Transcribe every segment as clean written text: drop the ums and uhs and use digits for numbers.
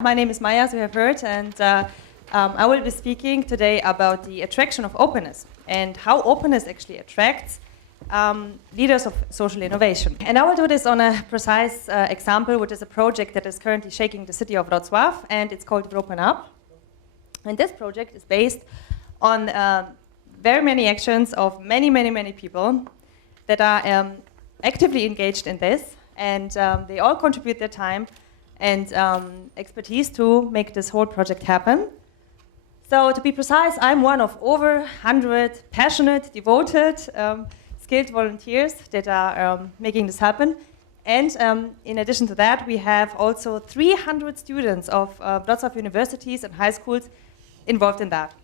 My name is Maja, as you have heard, and I will be speaking today about the attraction of openness and how openness actually attracts leaders of social innovation. And I will do this on a precise example, which is a project that is currently shaking the city of Wrocław, and it's called WrOpenUp. And this project is based on very many actions of many people that are actively engaged in this, and they all contribute their time and expertise to make this whole project happen. So to be precise, I'm one of over 100 passionate, devoted, skilled volunteers that are making this happen. And in addition to that, we have also 300 students of Wrocław universities and high schools involved in that.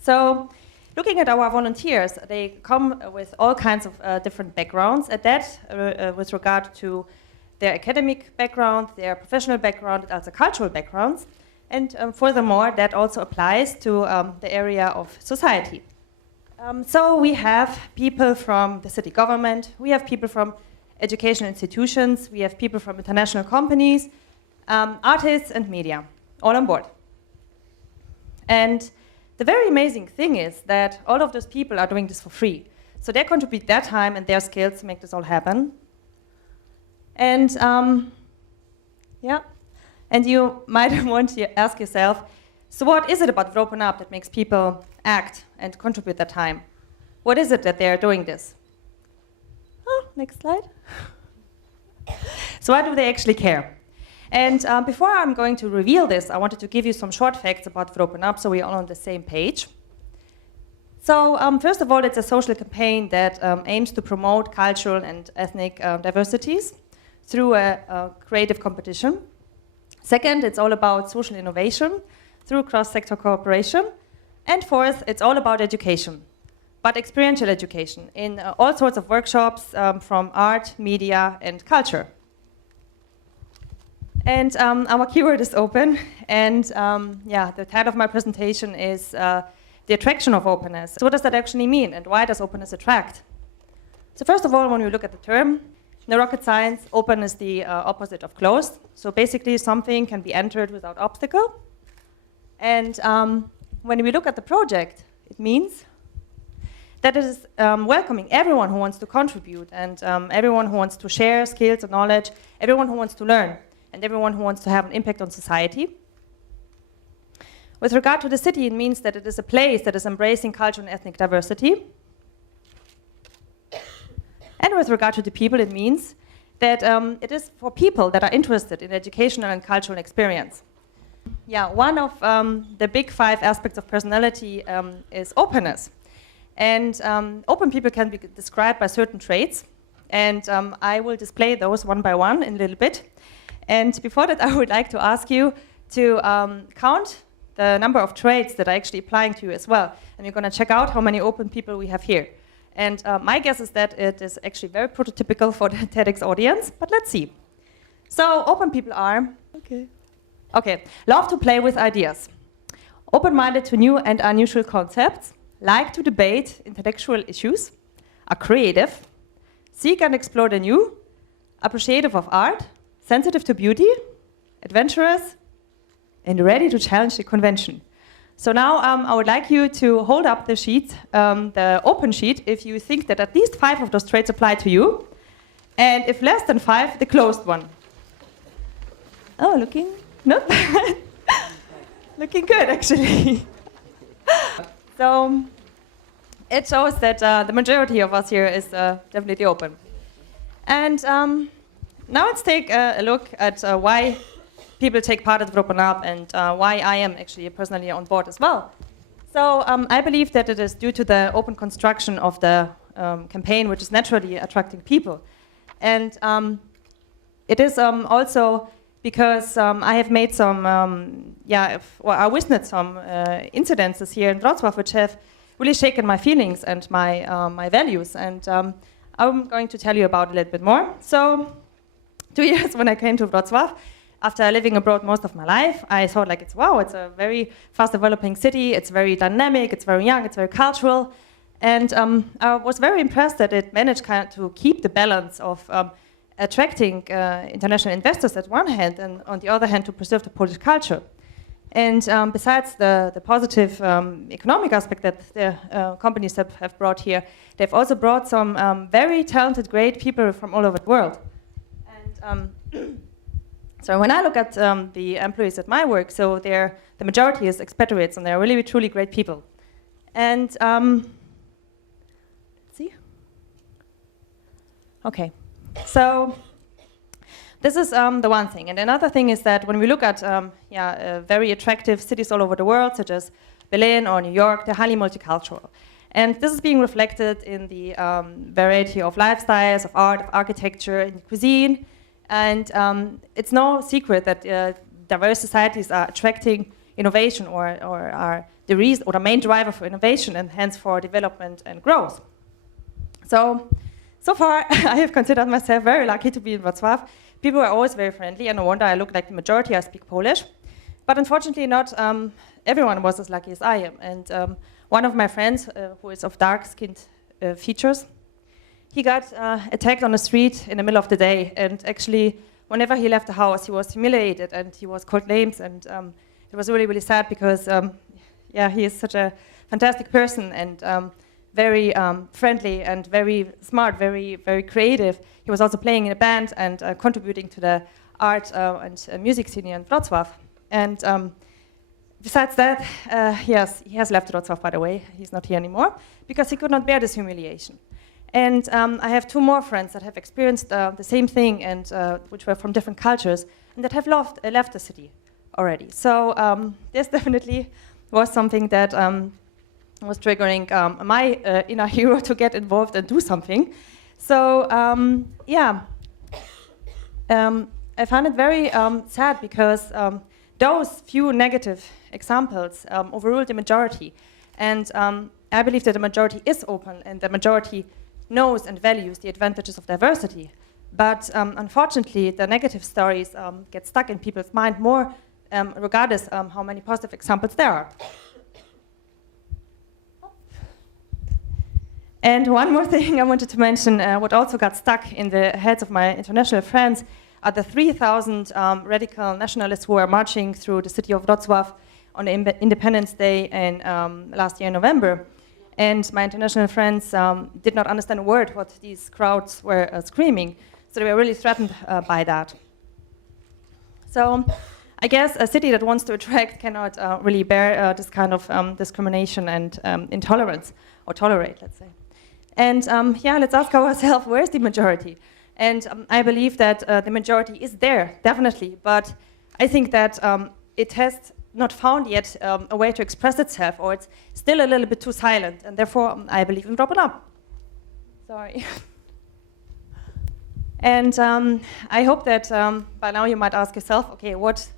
So looking at our volunteers, they come with all kinds of different backgrounds. At that, with regard to their academic background, their professional background, and also cultural backgrounds. And furthermore, that also applies to the area of society. So we have people from the city government, we have people from educational institutions, we have people from international companies, artists and media, all on board. And the very amazing thing is that all of those people are doing this for free. So they contribute their time and their skills to make this all happen. And and you might want to ask yourself, so what is it about WrOpenUp that makes people act and contribute their time? What is it that they are doing this? Oh, next slide. So why do they actually care? And before I'm going to reveal this, I wanted to give you some short facts about WrOpenUp so we're all on the same page. So first of all, it's a social campaign that aims to promote cultural and ethnic diversities through a creative competition. Second, it's all about social innovation through cross-sector cooperation. And fourth, it's all about education, but experiential education in all sorts of workshops from art, media, and culture. And our keyword is open, and the title of my presentation is the attraction of openness. So what does that actually mean, and why does openness attract? So first of all, when we look at the term, in rocket science, open is the opposite of closed. So basically, something can be entered without obstacle. And when we look at the project, it means that it is welcoming everyone who wants to contribute, and everyone who wants to share skills and knowledge, everyone who wants to learn, and everyone who wants to have an impact on society. With regard to the city, it means that it is a place that is embracing cultural and ethnic diversity. And with regard to the people, it means that it is for people that are interested in educational and cultural experience. Yeah, one of the big 5 aspects of personality is openness. And open people can be described by certain traits. And I will display those one by one in a little bit. And before that, I would like to ask you to count the number of traits that are actually applying to you as well. And we're going to check out how many open people we have here. And my guess is that it is actually very prototypical for the TEDx audience, but let's see. So open people are, love to play with ideas, open-minded to new and unusual concepts, like to debate intellectual issues, are creative, seek and explore the new, appreciative of art, sensitive to beauty, adventurous, and ready to challenge the convention. So now I would like you to hold up the sheet, the open sheet, if you think that at least 5 of those traits apply to you, and if less than 5, the closed one. Oh, looking, nope. Looking good, actually. So it shows that the majority of us here is definitely open. And now let's take a look at why people take part at WrOpenUp and why I am actually personally on board as well. So I believe that it is due to the open construction of the campaign, which is naturally attracting people. And it is also because I have made some, I witnessed some incidences here in Wrocław which have really shaken my feelings and my values. And I'm going to tell you about it a little bit more. So 2 years when I came to Wrocław, after living abroad most of my life, I thought like, it's a very fast developing city, it's very dynamic, it's very young, it's very cultural. And I was very impressed that it managed kind of to keep the balance of attracting international investors at one hand, and on the other hand to preserve the Polish culture. And besides the positive economic aspect that the companies have brought here, they've also brought some very talented, great people from all over the world. And so when I look at the employees at my work, so the majority is expatriates, and they're really, truly great people. And let's see. Okay, so this is the one thing. And another thing is that when we look at very attractive cities all over the world, such as Berlin or New York, they're highly multicultural. And this is being reflected in the variety of lifestyles, of art, of architecture, in cuisine. And it's no secret that diverse societies are attracting innovation or are the reason or the main driver for innovation and hence for development and growth. So far, I have considered myself very lucky to be in Wrocław. People are always very friendly, and no wonder I look like the majority. I speak Polish. But unfortunately, not everyone was as lucky as I am. And one of my friends, who is of dark-skinned features, he got attacked on the street in the middle of the day. And actually, whenever he left the house, he was humiliated and he was called names. And it was really, really sad because, he is such a fantastic person and very friendly and very smart, very, very creative. He was also playing in a band and contributing to the art and music scene in Wrocław. And besides that, he has left Wrocław, by the way. He's not here anymore because he could not bear this humiliation. And I have two more friends that have experienced the same thing, and which were from different cultures, and that have left the city already. So this definitely was something that was triggering my inner hero to get involved and do something. So I found it very sad because those few negative examples overruled the majority. And I believe that the majority is open and the majority knows and values the advantages of diversity. But unfortunately, the negative stories get stuck in people's mind more regardless how many positive examples there are. And one more thing I wanted to mention, what also got stuck in the heads of my international friends are the 3,000 radical nationalists who are marching through the city of Wrocław on Independence Day in last year in November. And my international friends did not understand a word what these crowds were screaming, so they were really threatened by that. So I guess a city that wants to attract cannot really bear this kind of discrimination and intolerance, or tolerate, let's say. And let's ask ourselves, where's the majority? And I believe that the majority is there, definitely, but I think that it has not found yet a way to express itself, or it's still a little bit too silent, and therefore I believe in WrOpenUp. Sorry. And I hope that by now you might ask yourself, okay,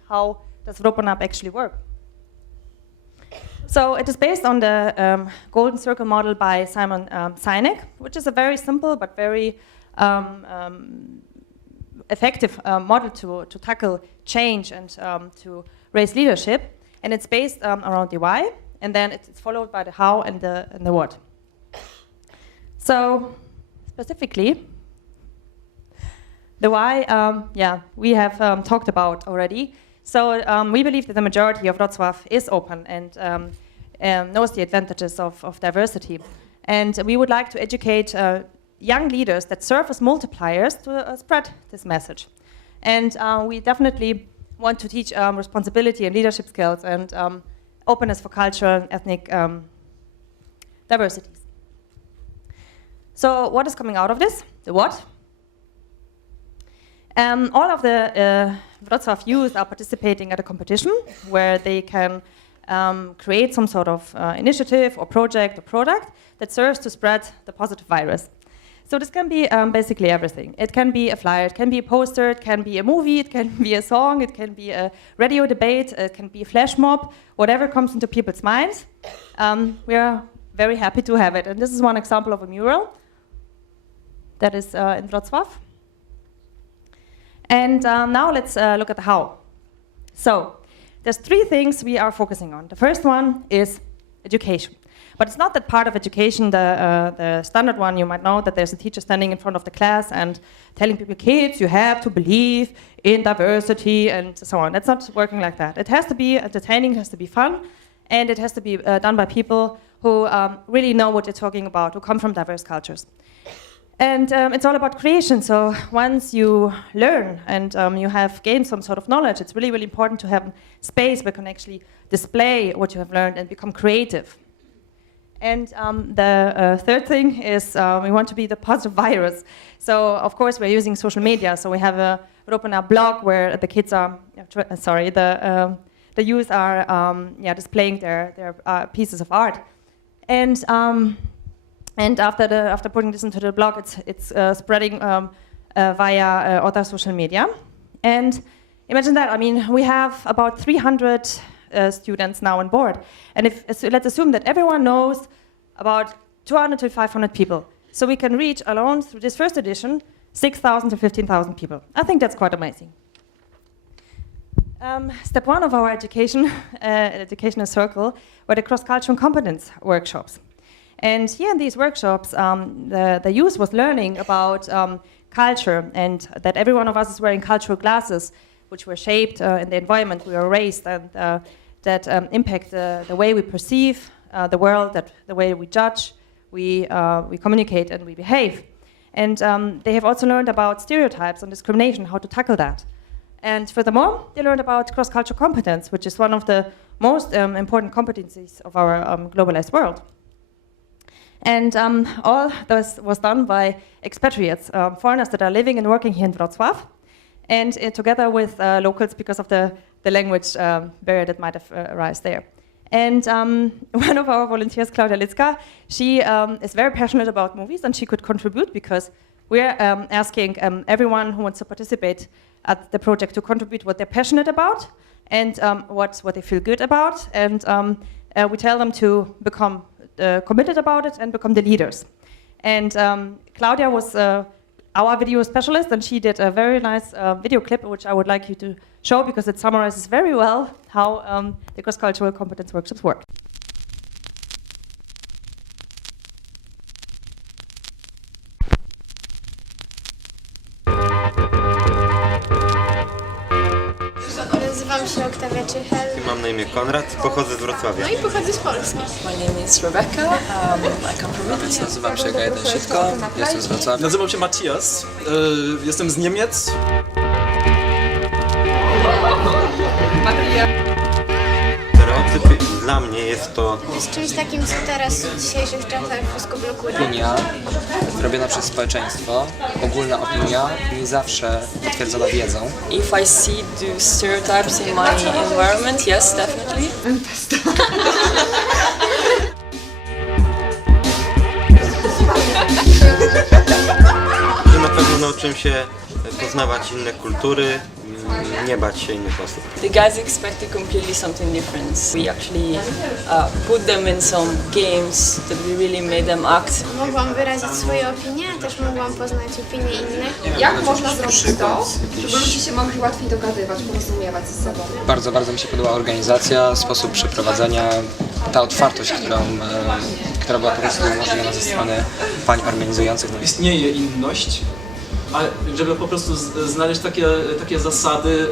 how does WrOpenUp actually work? So it is based on the Golden Circle model by Simon Sinek, which is a very simple but very effective model to tackle change and to raise leadership. And it's based around the why, and then it's followed by the how and the what. So specifically, the why, we have talked about already. So we believe that the majority of Wrocław is open and knows the advantages of diversity. And we would like to educate young leaders that serve as multipliers to spread this message. And we definitely want to teach responsibility and leadership skills and openness for cultural and ethnic diversities. So what is coming out of this? The what? All of the Wrocław youth are participating at a competition where they can create some sort of initiative or project or product that serves to spread the positive virus. So this can be basically everything. It can be a flyer, it can be a poster, it can be a movie, it can be a song, it can be a radio debate, it can be a flash mob, whatever comes into people's minds. We are very happy to have it. And this is one example of a mural that is in Wrocław. And now let's look at the how. So there's three things we are focusing on. The first one is education. But it's not that part of education, the standard one. You might know that there's a teacher standing in front of the class and telling people, kids, you have to believe in diversity and so on. That's not working like that. It has to be entertaining, it has to be fun, and it has to be done by people who really know what you're talking about, who come from diverse cultures. And it's all about creation. So once you learn and you have gained some sort of knowledge, it's really, really important to have space where you can actually display what you have learned and become creative. And the third thing is we want to be the positive virus. So of course we're using social media. So we have a WrOpenUp blog where the kids are, the youth are displaying their pieces of art. And after putting this into the blog, it's spreading via other social media. And imagine that. I mean, we have about 300 students now on board. And let's assume that everyone knows about 200 to 500 people. So we can reach alone through this first edition 6,000 to 15,000 people. I think that's quite amazing. Step one of our educational circle were the cross-cultural competence workshops. And here in these workshops, the youth was learning about culture and that every one of us is wearing cultural glasses, which were shaped in the environment we were raised and that impact the way we perceive the world, the way we judge, we communicate and we behave. And they have also learned about stereotypes and discrimination, how to tackle that. And furthermore, they learned about cross-cultural competence, which is one of the most important competencies of our globalized world. And all this was done by expatriates, foreigners that are living and working here in Wrocław, and together with locals because of the language barrier that might have arisen there. And one of our volunteers, Claudia Litzka, she is very passionate about movies, and she could contribute because we're asking everyone who wants to participate at the project to contribute what they're passionate about and what they feel good about, and we tell them to become committed about it and become the leaders. And Claudia was our video specialist, and she did a very nice video clip, which I would like you to show because it summarizes very well how the cross-cultural competence workshops work. Nazywam się Oktawia Czychel. Mam na imię Konrad, pochodzę z Wrocławia. No i pochodzę z Polski. My name is Rebecca. I come from Wrocław. Nazywam się Gajeden Szydko, jestem z Wrocławia. Nazywam się Matthias, jestem z Niemiec. Stereotypy dla mnie jest to Z czymś takim, co teraz w dzisiejszych czasach wszystko blokuje. Opinia robiona przez społeczeństwo, ogólna opinia, nie zawsze potwierdzona wiedzą. If I see the stereotypes in my environment, yes, definitely. że na pewno nauczyłem się poznawać inne kultury, nie bać się innych osób. The guys expected completely something different. We actually put them in some games that we really made them act. Mogłam wyrazić swoje opinie, też mogłam poznać opinie innych. Jak można zrobić to, żeby ludzie się mogli łatwiej dogadywać, porozumiewać ze sobą? Bardzo, bardzo mi się podobała organizacja, sposób przeprowadzenia, ta otwartość, która była po prostu umożliwiona ze strony pań organizujących. Istnieje inność, ale żeby po prostu znaleźć takie zasady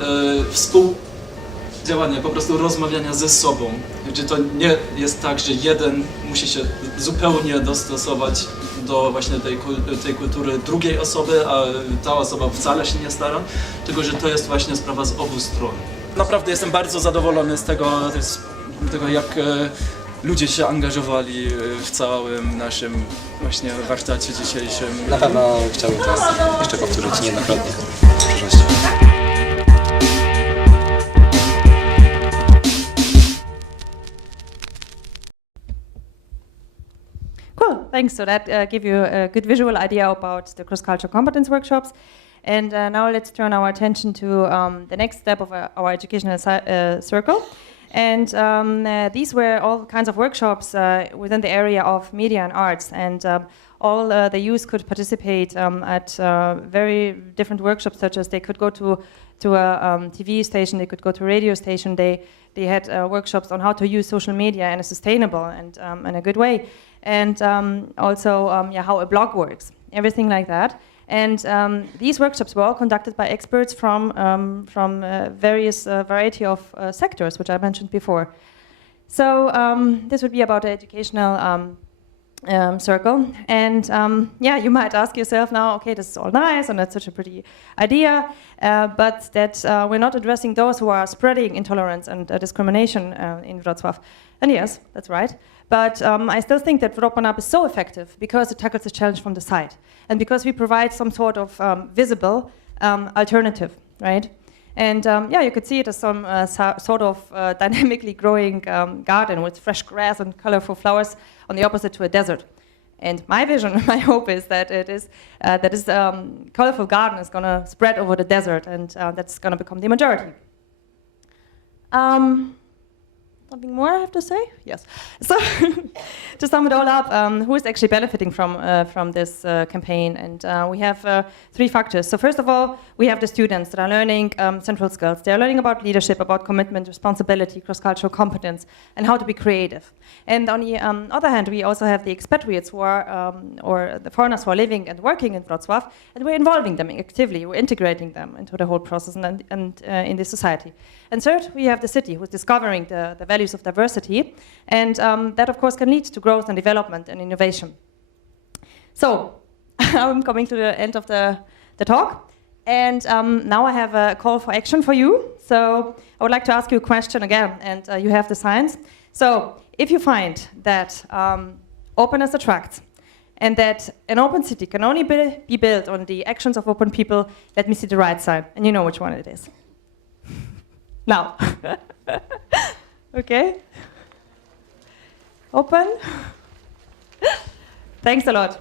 współdziałania, po prostu rozmawiania ze sobą. Gdzie to nie jest tak, że jeden musi się zupełnie dostosować do właśnie tej kultury drugiej osoby, a ta osoba wcale się nie stara, tylko że to jest właśnie sprawa z obu stron. Naprawdę jestem bardzo zadowolony z tego jak ludzie się angażowali w całym naszym właśnie warsztacie dzisiejszym. Na pewno chciałbym to jeszcze powtórzyć niejednokrotnie w przyszłości. Cool, thanks. So that gave you a good visual idea about the cross-cultural competence workshops. And now let's turn our attention to the next step of our educational circle. And these were all kinds of workshops within the area of media and arts. And all the youth could participate at very different workshops, such as they could go to a TV station, they could go to a radio station, they had workshops on how to use social media in a sustainable and in a good way, and also how a blog works, everything like that. And these workshops were all conducted by experts from various variety of sectors, which I mentioned before. So this would be about the educational circle. And you might ask yourself now, okay, this is all nice and that's such a pretty idea, but that we're not addressing those who are spreading intolerance and discrimination in Wrocław. And yes, that's right. But I still think that WrOpenUp is so effective because it tackles the challenge from the side and because we provide some sort of visible alternative, right? And you could see it as some sort of dynamically growing garden with fresh grass and colorful flowers on the opposite to a desert. And my vision, my hope is that this colorful garden is going to spread over the desert, and that's going to become the majority. Something more I have to say? Yes. So to sum it all up, who is actually benefiting from this campaign? And we have 3 factors. So first of all, we have the students that are learning central skills. They're learning about leadership, about commitment, responsibility, cross-cultural competence, and how to be creative. And on the other hand, we also have the expatriates who are, or the foreigners who are living and working in Wrocław, and we're involving them actively. We're integrating them into the whole process and in this society. And third, we have the city who's discovering the values of diversity, and that of course can lead to growth and development and innovation. So I'm coming to the end of the talk, and now I have a call for action for you. So I would like to ask you a question again, and you have the signs. So if you find that openness attracts, and that an open city can only be built on the actions of open people, let me see the right sign, and you know which one it is. Now. Okay. Open. Thanks a lot.